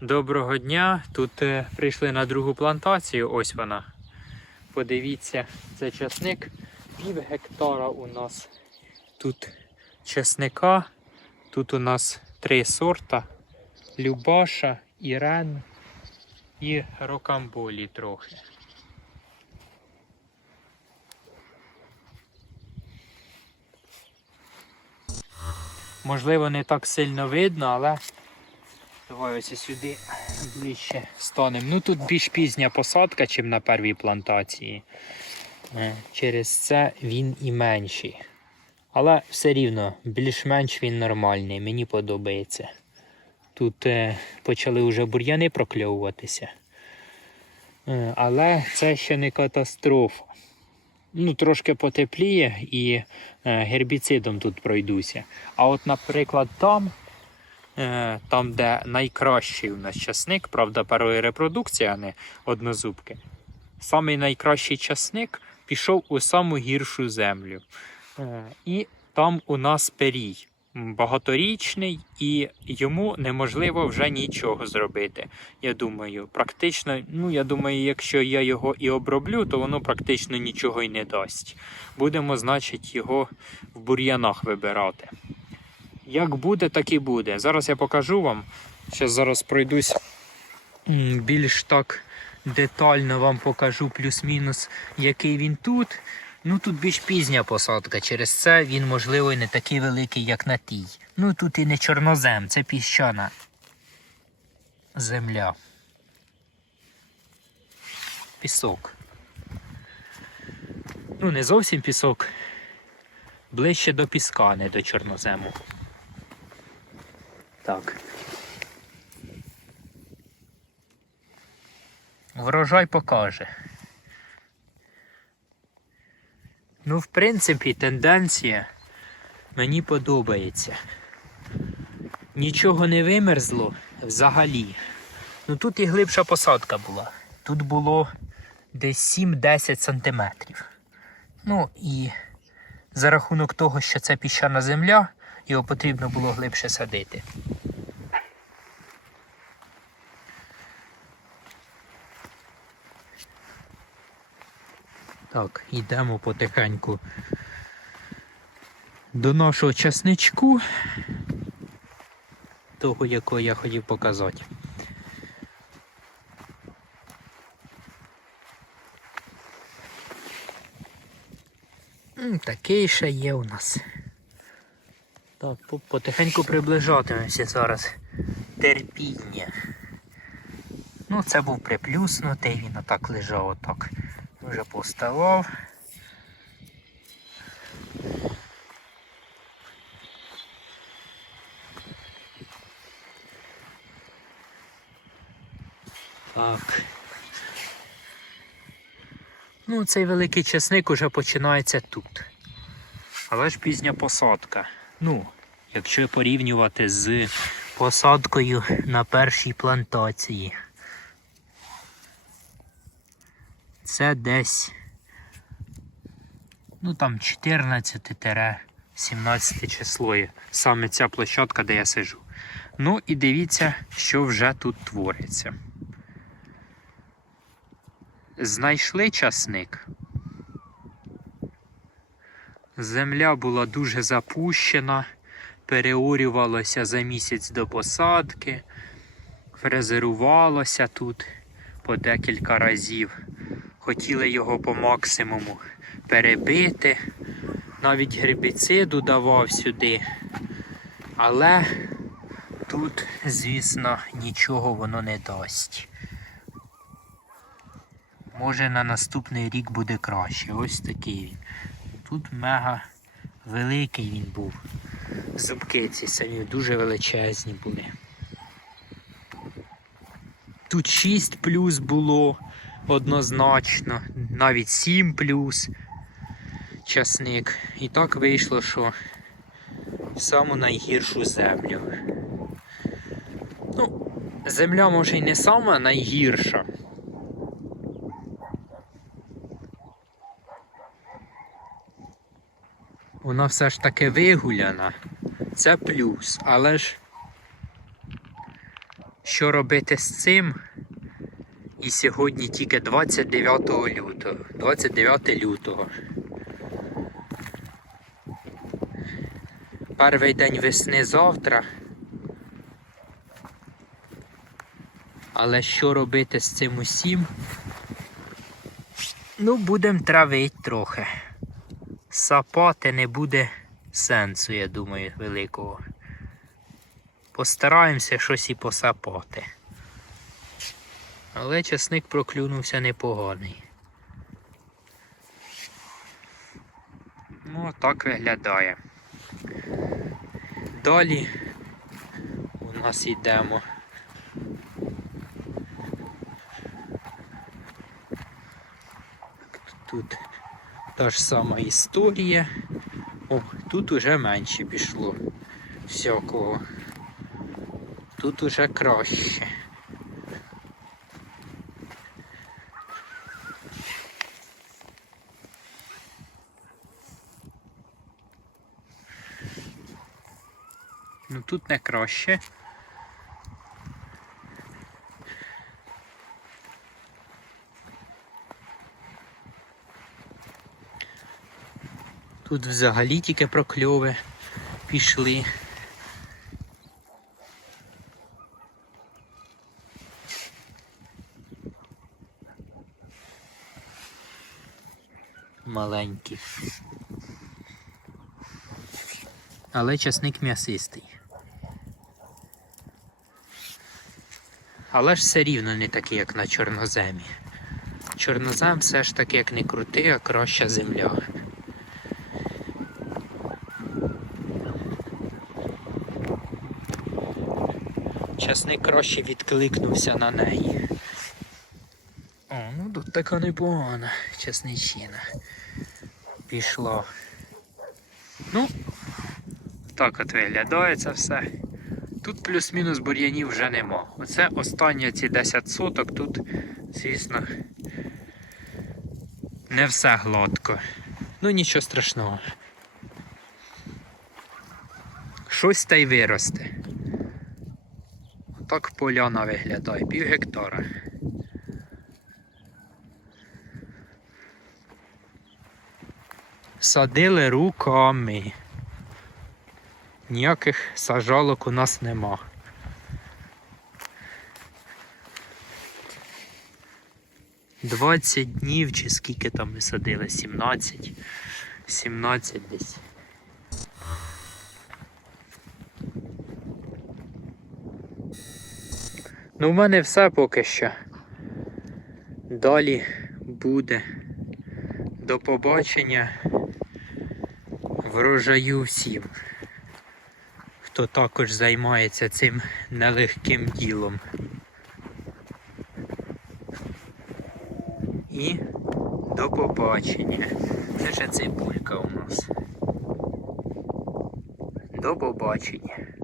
Доброго дня. Тут е, прийшли на другу плантацію. Ось вона. Подивіться, це часник. Пів гектара у нас. Тут часника. Тут у нас три сорта: Любаша, Ірен і Рокамболі трохи. Можливо, не так сильно видно, але Давай ось сюди ближче станемо. Ну тут більш пізня посадка, ніж на первій плантації. Е, Через це він і менший. Але все рівно, більш-менш він нормальний, мені подобається. Тут е, почали вже бур'яни прокльовуватися. Е, але це ще не катастрофа. Ну, трошки потепліє і гербіцидом тут пройдуся. А от, наприклад, там. Е, там, де найкращий у нас часник, правда, першої репродукції, а не однозубки. Самий найкращий часник пішов у саму гіршу землю. Е, І там у нас перій багаторічний, і йому неможливо вже нічого зробити. Я думаю, практично, ну я думаю, якщо я його і оброблю, то воно практично нічого й не дасть. Будемо, значить, його в бур'янах вибирати. Як буде, так і буде. Зараз я покажу вам. Ще зараз пройдусь більш так детально вам покажу плюс-мінус, який він тут. Ну тут більш пізня посадка, через це він, можливо, не такий великий, як на тій. Ну тут і не чорнозем, це піщана земля. Пісок. Ну, не зовсім пісок. Ближче до піска, не до чорнозему. Так. Врожай покаже. Ну, в принципі, тенденція мені подобається. Нічого не вимерзло взагалі. Ну тут і глибша посадка була. Тут було десь 7-10 сантиметрів. Ну і за рахунок того, що це піщана земля, його потрібно було глибше садити. Так, йдемо потихеньку до нашого часничку, того, якого я хотів показати. Такий ще є у нас. Так, потихеньку приближатимемося зараз. Терпіння. Ну, це був приплюснутий, він отак лежав отак. Вже поставав. Так. Ну, цей великий часник уже починається тут. Але ж пізня посадка. Ну, якщо порівнювати з посадкою на першій плантації. Це десь ну там 14-17 число є. Саме ця площадка, де я сижу. Ну і дивіться, що вже тут твориться. Знайшли часник. Земля була дуже запущена, переорювалася за місяць до посадки, фрезерувалося тут по декілька разів. Хотіли його по максимуму перебити. Навіть гербіциду давав сюди. Але тут, звісно, нічого воно не дасть. Може на наступний рік буде краще. Ось такий він. Тут мега великий він був. Зубки ці самі дуже величезні були. Тут 6 плюс було однозначно, навіть 7 плюс часник. І так вийшло, що в саму найгіршу землю. Ну, земля може й не сама найгірша. Вона все ж таки вигуляна. Це плюс, але ж що робити з цим. І сьогодні тільки 29 лютого. 29 лютого. Перший день весни завтра. Але що робити з цим усім? Ну, будемо травити трохи. Сапати не буде сенсу, я думаю, великого. Постараємося щось і посапати. Але часник проклюнувся непоганий. Ну, так виглядає. Далі у нас йдемо. Тут та ж сама історія. О, тут уже менше пішло всякого. Тут уже краще. Ну тут не краще. Тут взагалі тільки прокльови пішли. Маленькі. Але часник м'ясистий. Але ж все рівно не такий, як на чорноземі. Чорнозем все ж таки, як не крути, а краща земля. Часник краще відкликнувся на неї. О, ну тут така непогана часничина. Пішла. Ну, так от виглядає це все. Тут плюс-мінус бур'янів вже нема. Оце останні ці 10 соток, тут, звісно, не все гладко. Ну нічого страшного. Щось та й виросте. Так поляна виглядає, пів гектара. Садили руками. Ніяких сажалок у нас нема. Двадцять днів чи скільки там ми садили? Сімнадцять. Сімнадцять десь. Ну, в мене все поки що. Далі буде. До побачення. Врожаю всім хто також займається цим нелегким ділом. І до побачення. Це ще цибулька у нас. До побачення.